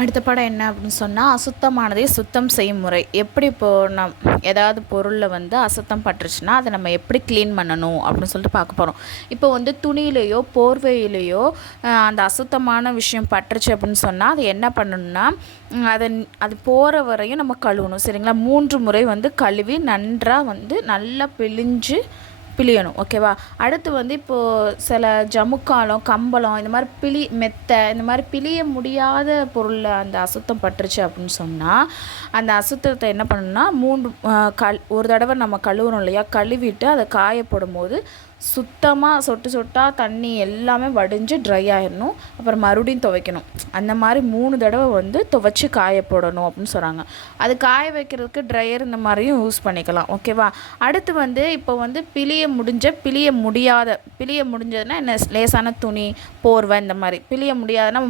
அடுத்த படம் என்ன அப்படின்னு சொன்னால், அசுத்தமானதை சுத்தம் செய்யும் முறை. எப்படி இப்போது ஏதாவது பொருளில் வந்து அசுத்தம் பட்டுருச்சுன்னா அதை நம்ம எப்படி க்ளீன் பண்ணணும் அப்படின்னு சொல்லிட்டு பார்க்க போகிறோம். இப்போ வந்து துணியிலையோ போர்வையிலையோ அந்த அசுத்தமான விஷயம் பட்டுருச்சு அப்படின்னு சொன்னால் அதை என்ன பண்ணணும்னா, அது போகிற வரையும் நம்ம கழுவணும். சரிங்களா? 3 முறை வந்து கழுவி நன்றாக வந்து நல்லா பிழியணும். ஓகேவா? அடுத்து வந்து இப்போது சில ஜமுக்காலம், கம்பளம், இந்த மாதிரி மெத்தை, இந்த மாதிரி பிழிய முடியாத பொருளில் அந்த அசுத்தம் பட்டுருச்சு அப்படின்னு சொன்னால், அந்த அசுத்தத்தை என்ன பண்ணணும்னா, ஒரு தடவை நம்ம கழுவுறோம் இல்லையா, கழுவிட்டு அதை காயப்படும் போது சுத்தமாக சொட்டாக தண்ணி எல்லாமே வடிஞ்சு ட்ரை ஆகிடணும். அப்புறம் மறுபடியும் துவைக்கணும். அந்த மாதிரி 3 தடவை வந்து துவைச்சி காய போடணும் அப்படின்னு சொல்கிறாங்க. அது காய வைக்கிறதுக்கு ட்ரையர் இந்த மாதிரியும் யூஸ் பண்ணிக்கலாம். ஓகேவா? அடுத்து வந்து இப்போ வந்து பிழிய முடிஞ்சதுன்னா என்ன, லேசான துணி, போர்வை, இந்த மாதிரி பிழிய முடியாதுன்னா